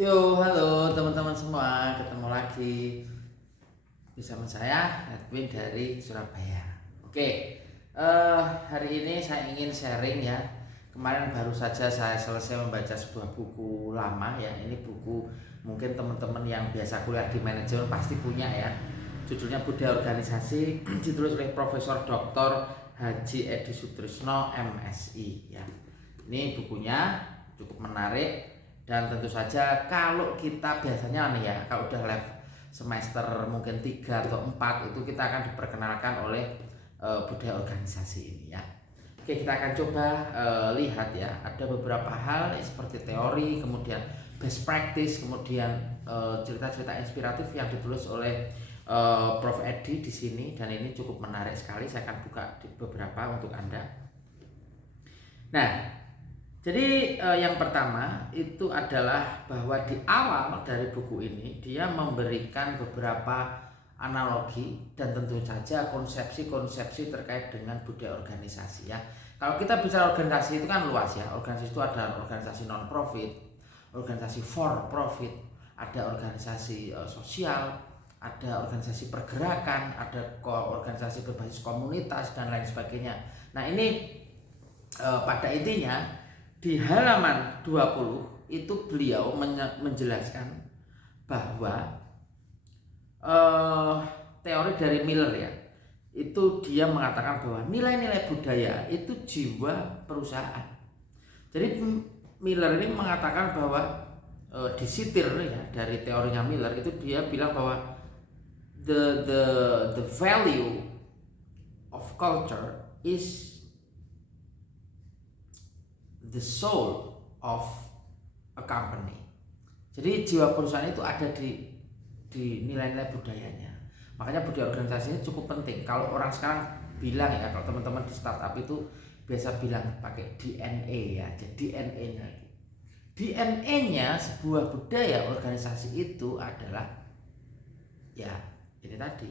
Yo, halo teman-teman semua, ketemu lagi bersama saya Edwin dari Surabaya. Hari ini saya ingin sharing ya. Kemarin baru saja saya selesai membaca sebuah buku lama ya. Ini buku mungkin teman-teman yang biasa kuliah di manajemen pasti punya ya. Judulnya Budaya Organisasi, ditulis oleh Profesor Dr. Haji Edi Sutrisno MSI ya. Ini bukunya cukup menarik. Dan tentu saja kalau kita biasanya nih ya, kalau udah level semester mungkin 3 atau 4 itu kita akan diperkenalkan oleh budaya organisasi ini ya. Oke, kita akan coba lihat ya, ada beberapa hal seperti teori, kemudian best practice, kemudian cerita-cerita inspiratif yang ditulis oleh Prof Edi di sini, dan ini cukup menarik sekali. Saya akan buka di beberapa untuk Anda. Nah, jadi yang pertama itu adalah bahwa di awal dari buku ini dia memberikan beberapa analogi dan tentu saja konsepsi-konsepsi terkait dengan budaya organisasi ya. Kalau kita bicara organisasi itu kan luas ya. Organisasi itu ada organisasi non profit, organisasi for profit, ada organisasi sosial, ada organisasi pergerakan, ada organisasi berbasis komunitas dan lain sebagainya. Nah, ini pada intinya di halaman 20 itu beliau menjelaskan bahwa teori dari Miller ya, itu dia mengatakan bahwa nilai-nilai budaya itu jiwa perusahaan. Jadi Miller ini mengatakan bahwa disitir ya dari teorinya Miller itu dia bilang bahwa the value of culture is the soul of a company. Jadi jiwa perusahaan itu ada di nilai-nilai budayanya. Makanya budaya organisasi ini cukup penting. Kalau orang sekarang bilang ya, kalau teman-teman di startup itu biasa bilang pakai DNA ya. Jadi DNA-nya. DNA-nya sebuah budaya organisasi itu adalah ya ini tadi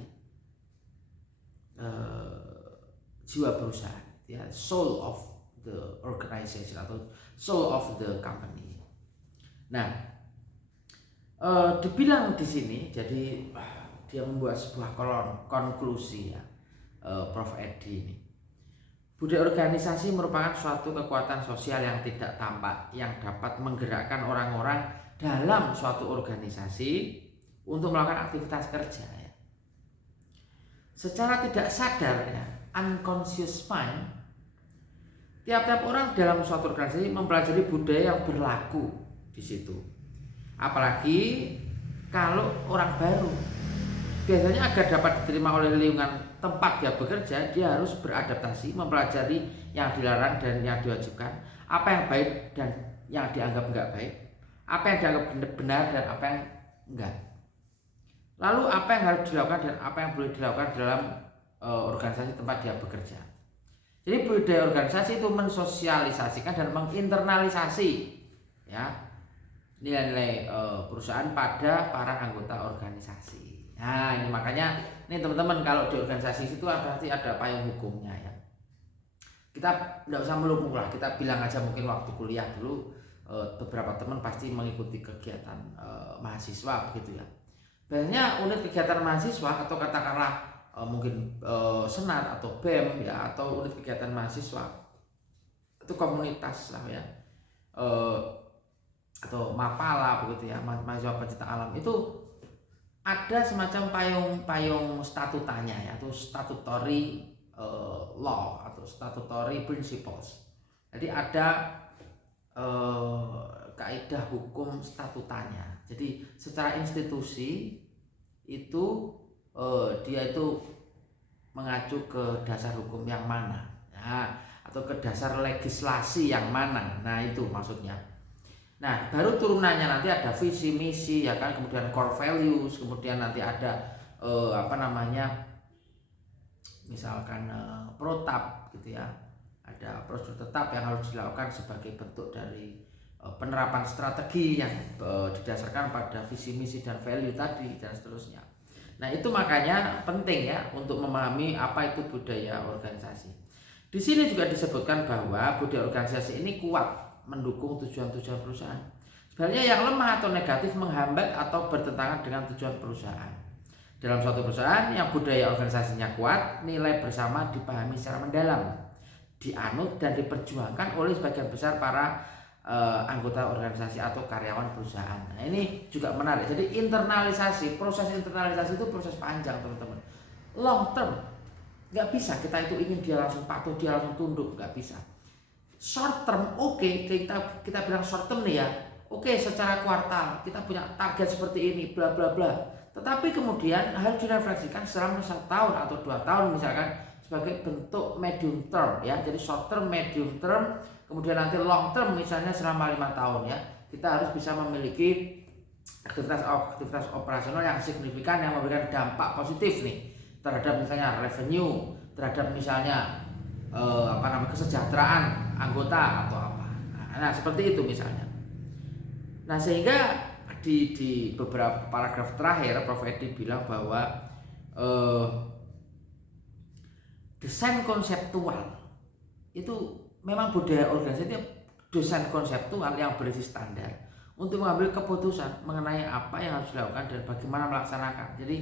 jiwa perusahaan ya, soul of the organization atau soul of the company. Nah, dibilang di sini, jadi dia membuat sebuah konklusi ya, Prof Edi ini. Budaya organisasi merupakan suatu kekuatan sosial yang tidak tampak yang dapat menggerakkan orang-orang dalam suatu organisasi untuk melakukan aktivitas kerja ya. Secara tidak sadar ya, unconscious mind, tiap-tiap orang dalam suatu organisasi mempelajari budaya yang berlaku di situ. Apalagi kalau orang baru, biasanya agar dapat diterima oleh lingkungan tempat dia bekerja, dia harus beradaptasi, mempelajari yang dilarang dan yang diwajibkan, apa yang baik dan yang dianggap enggak baik, apa yang dianggap benar dan apa yang enggak. Lalu apa yang harus dilakukan dan apa yang boleh dilakukan dalam organisasi tempat dia bekerja. Jadi budaya organisasi itu mensosialisasikan dan menginternalisasi ya nilai-nilai perusahaan pada para anggota organisasi. Nah, ini makanya nih teman-teman, kalau di organisasi itu pasti ada payung hukumnya ya. Kita tidak usah melulu lah, kita bilang aja mungkin waktu kuliah dulu beberapa teman pasti mengikuti kegiatan mahasiswa begitu ya. Biasanya unit kegiatan mahasiswa atau katakanlah mungkin senat atau BEM ya, atau unit kegiatan mahasiswa itu komunitas lah ya, atau Mapala begitu ya, mahasiswa pencinta alam, itu ada semacam payung statutanya ya, atau statutory law atau statutory principles. Jadi ada kaidah hukum statutanya. Jadi secara institusi itu dia itu mengacu ke dasar hukum yang mana ya, atau ke dasar legislasi yang mana. Nah, itu maksudnya. Nah, baru turunannya nanti ada visi misi ya kan, kemudian core values, kemudian nanti ada misalkan protap gitu ya, ada prosedur tetap yang harus dilakukan sebagai bentuk dari penerapan strategi yang didasarkan pada visi misi dan value tadi dan seterusnya. Nah, itu makanya penting ya untuk memahami apa itu budaya organisasi. Di sini juga disebutkan bahwa budaya organisasi ini kuat mendukung tujuan-tujuan perusahaan. Sebaliknya yang lemah atau negatif menghambat atau bertentangan dengan tujuan perusahaan. Dalam suatu perusahaan yang budaya organisasinya kuat, nilai bersama dipahami secara mendalam, dianut dan diperjuangkan oleh sebagian besar para anggota organisasi atau karyawan perusahaan. Nah, ini juga menarik. Jadi proses internalisasi itu proses panjang, teman-teman. Long term. Nggak bisa kita itu ingin dia langsung patuh, dia langsung tunduk, nggak bisa. Short term, kita bilang short term nih ya. Secara kuartal kita punya target seperti ini, bla bla bla. Tetapi kemudian harus direfleksikan selama 1 tahun atau 2 tahun misalkan sebagai bentuk medium term ya. Jadi short term, medium term, kemudian nanti long term misalnya selama 5 tahun ya. Kita harus bisa memiliki aktivitas operasional yang signifikan yang memberikan dampak positif nih terhadap misalnya revenue, terhadap misalnya kesejahteraan anggota atau apa. Nah, seperti itu misalnya. Nah, sehingga di beberapa paragraf terakhir Prof. Edi bilang bahwa desain konseptual itu memang budaya organisasi itu desain konseptual yang berisi standar untuk mengambil keputusan mengenai apa yang harus dilakukan dan bagaimana melaksanakan. Jadi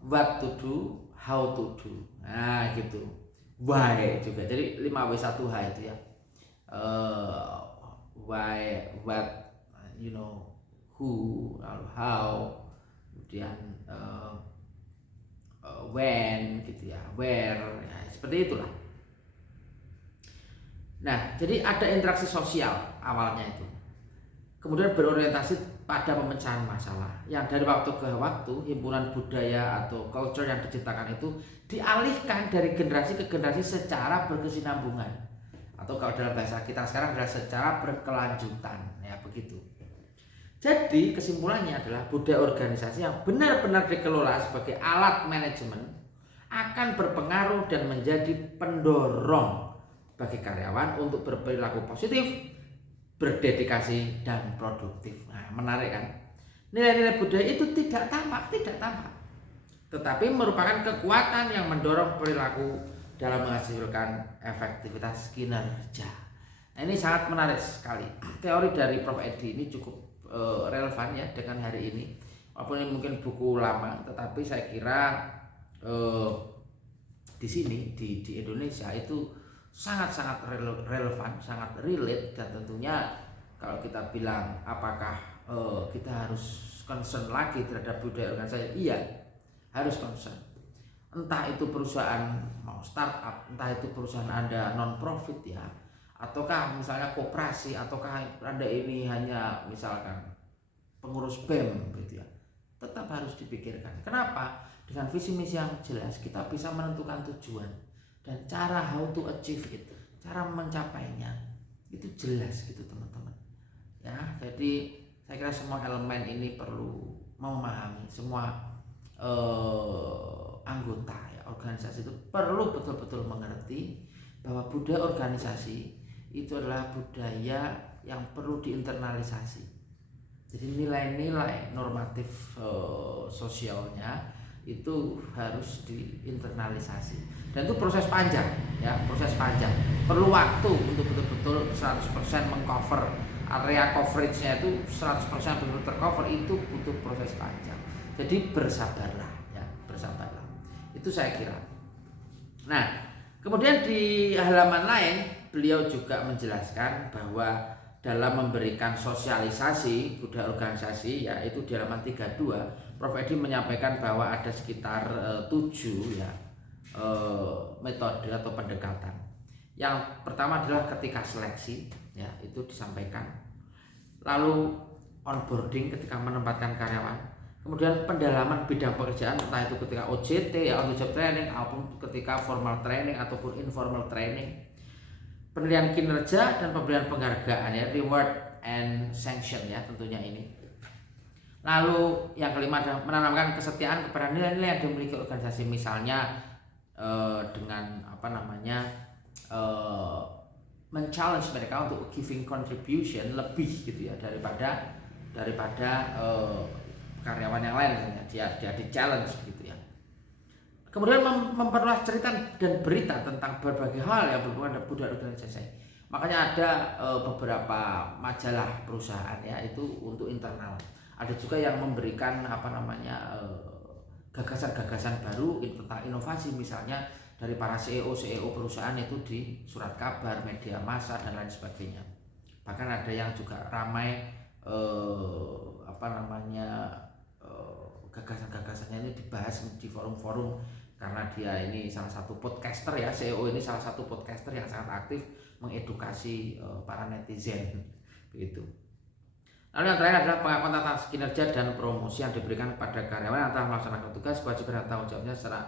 what to do, how to do. Nah, gitu. Why juga. Jadi 5W1H itu ya. Why, what, who, how, kemudian when gitu ya, where, ya, seperti itulah. Nah, jadi ada interaksi sosial awalnya itu. Kemudian berorientasi pada pemecahan masalah yang dari waktu ke waktu himpunan budaya atau culture yang diciptakan itu dialihkan dari generasi ke generasi secara berkesinambungan, atau kalau dalam bahasa kita sekarang adalah secara berkelanjutan ya, begitu. Jadi kesimpulannya adalah budaya organisasi yang benar-benar dikelola sebagai alat manajemen akan berpengaruh dan menjadi pendorong bagi karyawan untuk berperilaku positif, berdedikasi dan produktif. Nah, menarik kan? Nilai-nilai budaya itu tidak tampak, tetapi merupakan kekuatan yang mendorong perilaku dalam menghasilkan efektivitas kinerja. Nah, ini sangat menarik sekali. Teori dari Prof. Edi ini cukup relevan ya dengan hari ini. Walaupun ini mungkin buku lama, tetapi saya kira di sini di Indonesia itu sangat-sangat relevan, sangat relate, dan tentunya kalau kita bilang apakah kita harus concern lagi terhadap budaya organisasi, iya harus concern. Entah itu perusahaan mau startup, entah itu perusahaan Anda non profit ya, ataukah misalnya koperasi, ataukah Anda ini hanya misalkan pengurus BEM gitu ya, tetap harus dipikirkan. Kenapa? Dengan visi misi yang jelas kita bisa menentukan tujuan dan cara how to achieve it, cara mencapainya itu jelas gitu teman-teman ya. Jadi saya kira semua elemen ini perlu memahami, semua anggota ya, organisasi itu perlu betul-betul mengerti bahwa budaya organisasi itu adalah budaya yang perlu diinternalisasi. Jadi nilai-nilai normatif sosialnya itu harus diinternalisasi, dan itu proses panjang ya, proses panjang, perlu waktu untuk betul-betul 100% mengcover area coveragenya, itu 100% betul-betul tercover, itu butuh proses panjang. Jadi bersabarlah ya, bersabarlah, itu saya kira. Nah, kemudian di halaman lain beliau juga menjelaskan bahwa dalam memberikan sosialisasi budaya organisasi ya, itu di halaman 32 Prof. Edi menyampaikan bahwa ada sekitar 7 ya metode atau pendekatan. Yang pertama adalah ketika seleksi ya, itu disampaikan. Lalu onboarding ketika menempatkan karyawan. Kemudian pendalaman bidang pekerjaan, entah itu ketika OJT ya, on the job training, ataupun ketika formal training ataupun informal training. Penilaian kinerja dan pemberian penghargaan ya, reward and sanction ya, tentunya ini. Lalu yang kelima adalah menanamkan kesetiaan kepada nilai-nilai yang dimiliki organisasi, misalnya dengan men-challenge mereka untuk giving contribution lebih gitu ya daripada karyawan yang lain, dia di-challenge gitu ya. Kemudian memperluas cerita dan berita tentang berbagai hal yang berhubungan dengan budaya organisasi. Makanya ada beberapa majalah perusahaan ya itu untuk internal. Ada juga yang memberikan gagasan-gagasan baru tentang inovasi, misalnya dari para CEO perusahaan itu di surat kabar, media massa dan lain sebagainya. Bahkan ada yang juga ramai gagasan-gagasannya ini dibahas di forum-forum, karena dia ini salah satu podcaster ya, CEO ini salah satu podcaster yang sangat aktif mengedukasi para netizen begitu. Lalu yang terakhir adalah pengakuan tentang kinerja dan promosi yang diberikan kepada karyawan yang telah melaksanakan tugas, kewajiban dan tanggung jawabnya secara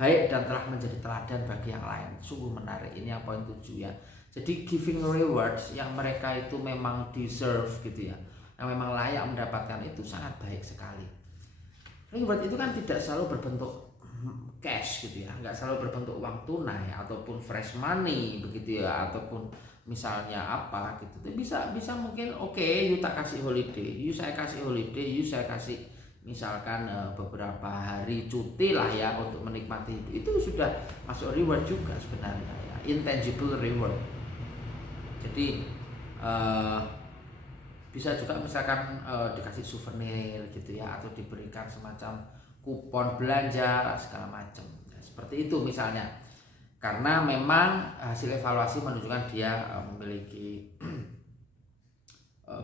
baik dan telah menjadi teladan bagi yang lain. Sungguh menarik, ini yang poin 7 ya. Jadi giving rewards yang mereka itu memang deserve gitu ya, yang memang layak mendapatkan itu sangat baik sekali. Reward itu kan tidak selalu berbentuk cash gitu ya, nggak selalu berbentuk uang tunai ataupun fresh money begitu ya, ataupun misalnya apa gitu. Bisa mungkin oke, you tak kasih holiday, you saya kasih holiday, you saya kasih misalkan beberapa hari cuti lah ya untuk menikmati itu sudah masuk reward juga sebenarnya ya, intangible reward. Jadi bisa juga misalkan dikasih souvenir gitu ya, atau diberikan semacam kupon belanja segala macam ya, seperti itu misalnya, karena memang hasil evaluasi menunjukkan dia memiliki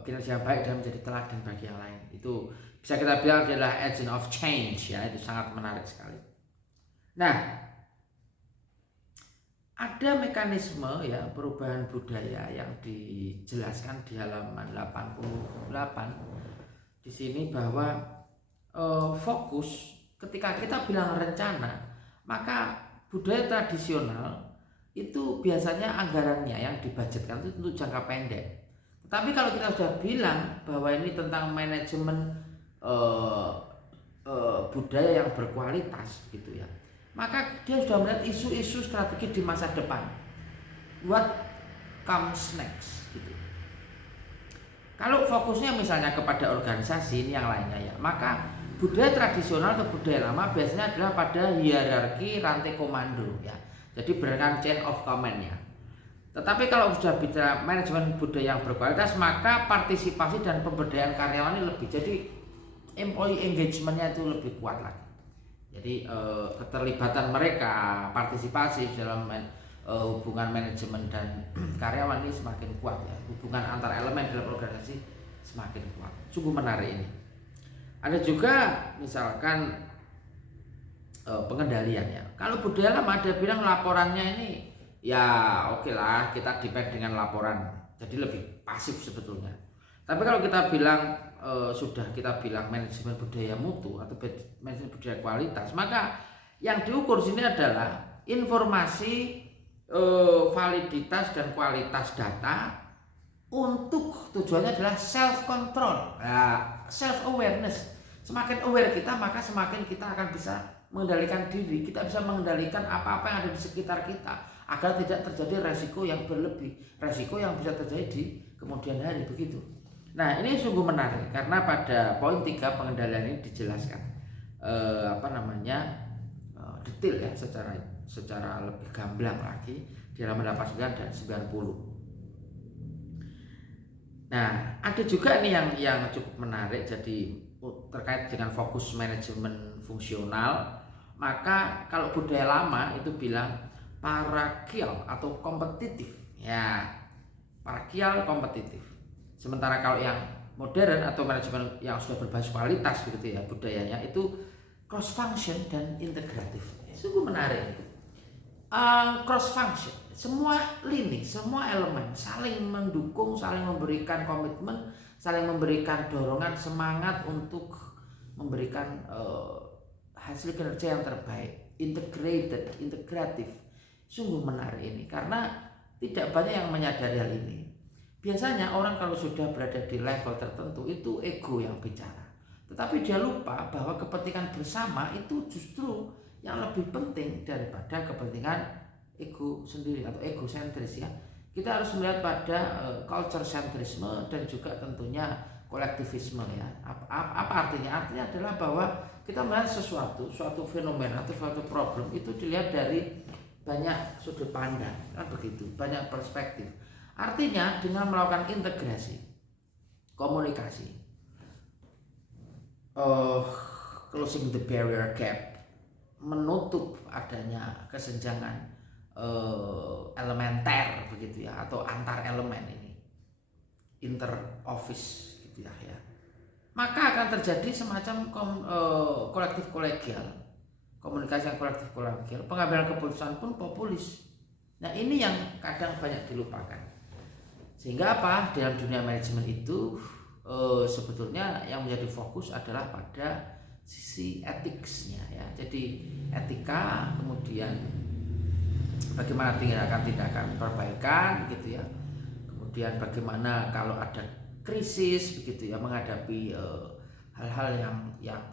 kinerja yang baik dan menjadi teladan bagi yang lain. Itu bisa kita bilang adalah agent of change ya, itu sangat menarik sekali. Nah, ada mekanisme ya perubahan budaya yang dijelaskan di halaman 88 di sini, bahwa fokus ketika kita bilang rencana, maka budaya tradisional itu biasanya anggarannya yang dibudgetkan itu untuk jangka pendek. Tapi kalau kita sudah bilang bahwa ini tentang manajemen budaya yang berkualitas gitu ya, maka dia sudah melihat isu-isu strategi di masa depan. What comes next gitu. Kalau fokusnya misalnya kepada organisasi ini yang lainnya ya, maka budaya tradisional atau budaya lama biasanya adalah pada hierarki rantai komando ya. Jadi berdasarkan chain of command ya. Tetapi kalau sudah bicara manajemen budaya yang berkualitas, maka partisipasi dan pemberdayaan karyawan ini lebih, jadi employee engagement-nya itu lebih kuat lagi. Jadi keterlibatan mereka, partisipasi dalam hubungan manajemen dan karyawan ini semakin kuat ya. Hubungan antar elemen dalam organisasi semakin kuat. Sungguh menarik ini. Ada juga misalkan pengendaliannya. Kalau budaya lama ada bilang laporannya ini ya oke lah, kita depend dengan laporan, jadi lebih pasif sebetulnya. Tapi kalau kita bilang sudah kita bilang manajemen budaya mutu atau manajemen budaya kualitas, maka yang diukur sini adalah informasi, validitas dan kualitas data untuk tujuannya adalah self control, self awareness. Semakin aware kita, maka semakin kita akan bisa mengendalikan diri, kita bisa mengendalikan apa-apa yang ada di sekitar kita agar tidak terjadi resiko yang berlebih, resiko yang bisa terjadi di kemudian hari begitu. Nah, ini sungguh menarik karena pada poin 3 pengendalian ini dijelaskan detail ya, secara lebih gamblang lagi di halaman 89 dan 90. Nah, ada juga nih yang cukup menarik, jadi terkait dengan fokus manajemen fungsional. Maka kalau budaya lama itu bilang parakial atau kompetitif ya, parakial kompetitif. Sementara kalau yang modern atau manajemen yang sudah berbasis kualitas begitu ya, budayanya itu cross function dan integratif. Sungguh menarik itu. Cross function, semua lini, semua elemen saling mendukung, saling memberikan komitmen, saling memberikan dorongan, semangat untuk memberikan hasil kinerja yang terbaik, integratif. Sungguh menarik ini karena tidak banyak yang menyadari hal ini. Biasanya orang kalau sudah berada di level tertentu itu ego yang bicara, tetapi dia lupa bahwa kepentingan bersama itu justru yang lebih penting daripada kepentingan ego sendiri atau egosentris ya. Kita harus melihat pada culture sentrisme dan juga tentunya kolektivisme ya. Apa artinya? Artinya adalah bahwa kita melihat suatu fenomena atau suatu problem itu dilihat dari banyak sudut pandang, kan begitu, banyak perspektif. Artinya dengan melakukan integrasi, komunikasi, closing the barrier gap, menutup adanya kesenjangan elementer begitu ya, atau antar elemen ini, inter office gitu ya, maka akan terjadi semacam kolektif kolegial, komunikasi yang kolektif kolegial, pengambilan keputusan pun populis. Nah ini yang kadang banyak dilupakan, sehingga apa, dalam dunia manajemen itu sebetulnya yang menjadi fokus adalah pada sisi etiknya ya. Jadi etika, kemudian bagaimana tindakan perbaikan gitu ya, kemudian bagaimana kalau ada krisis begitu ya, menghadapi hal-hal yang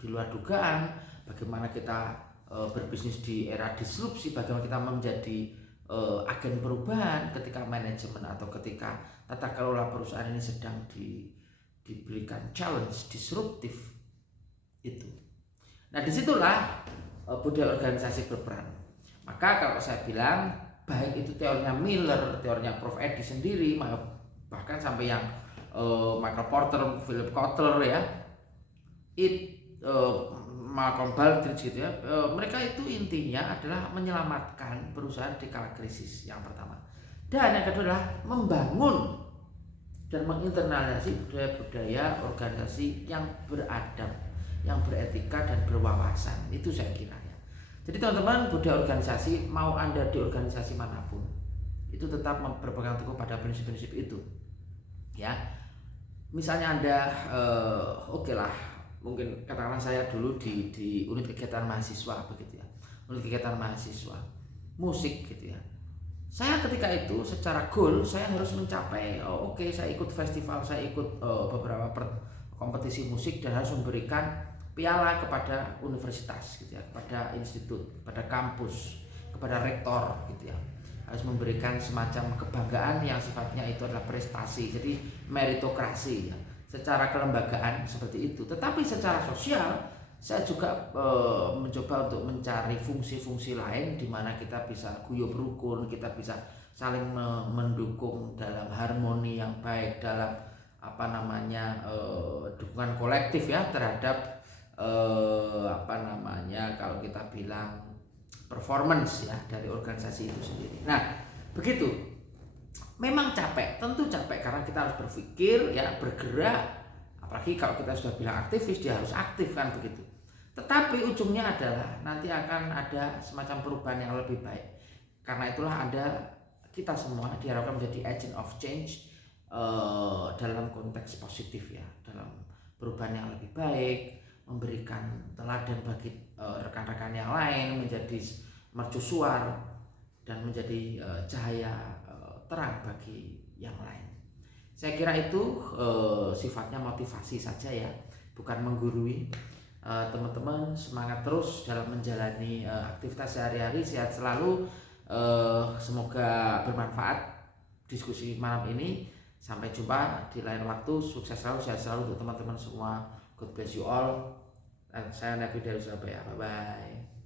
di luar dugaan, bagaimana kita berbisnis di era disrupsi, bagaimana kita menjadi agen perubahan ketika manajemen atau ketika tata kelola perusahaan ini sedang diberikan challenge disruptif itu. Nah disitulah budaya organisasi berperan. Maka kalau saya bilang, baik itu teorinya Miller, teorinya Prof. Edi sendiri, bahkan sampai yang Michael Porter, Philip Kotler ya, Malcolm Baldrige gitu ya, mereka itu intinya adalah menyelamatkan perusahaan di kala krisis yang pertama. Dan yang kedua adalah membangun dan menginternalisasi budaya-budaya organisasi yang beradab, yang beretika dan berwawasan. Itu saya kira ya. Jadi teman-teman, budaya organisasi, mau Anda di organisasi manapun, itu tetap berpegang teguh pada prinsip-prinsip itu ya. Misalnya Anda oke lah, mungkin katakanlah saya dulu di unit kegiatan mahasiswa begitu ya, unit kegiatan mahasiswa musik gitu ya. Saya ketika itu secara goal saya harus mencapai saya ikut festival, saya ikut beberapa kompetisi musik dan harus memberikan piala kepada universitas gitu ya, kepada institut, kepada kampus, kepada rektor gitu ya. Harus memberikan semacam kebanggaan yang sifatnya itu adalah prestasi, jadi meritokrasi ya, secara kelembagaan seperti itu. Tetapi secara sosial saya juga mencoba untuk mencari fungsi-fungsi lain di mana kita bisa guyub rukun, kita bisa saling mendukung dalam harmoni yang baik, dalam dukungan kolektif ya terhadap kalau kita bilang performance ya dari organisasi itu sendiri. Nah begitu, memang capek, tentu capek karena kita harus berpikir ya, bergerak, apalagi kalau kita sudah bilang aktivis, dia harus aktif kan begitu. Tetapi ujungnya adalah nanti akan ada semacam perubahan yang lebih baik. Karena itulah kita semua diharapkan menjadi agent of change dalam konteks positif ya, dalam perubahan yang lebih baik, memberikan teladan bagi rekan-rekan yang lain, menjadi mercusuar dan menjadi cahaya terang bagi yang lain. Saya kira itu sifatnya motivasi saja ya, bukan menggurui. Teman-teman semangat terus dalam menjalani aktivitas sehari-hari, sehat selalu, semoga bermanfaat diskusi malam ini. Sampai jumpa di lain waktu, sukses selalu, sehat selalu untuk teman-teman semua. God bless you all. Dan saya Nabi dari Surabaya, bye bye.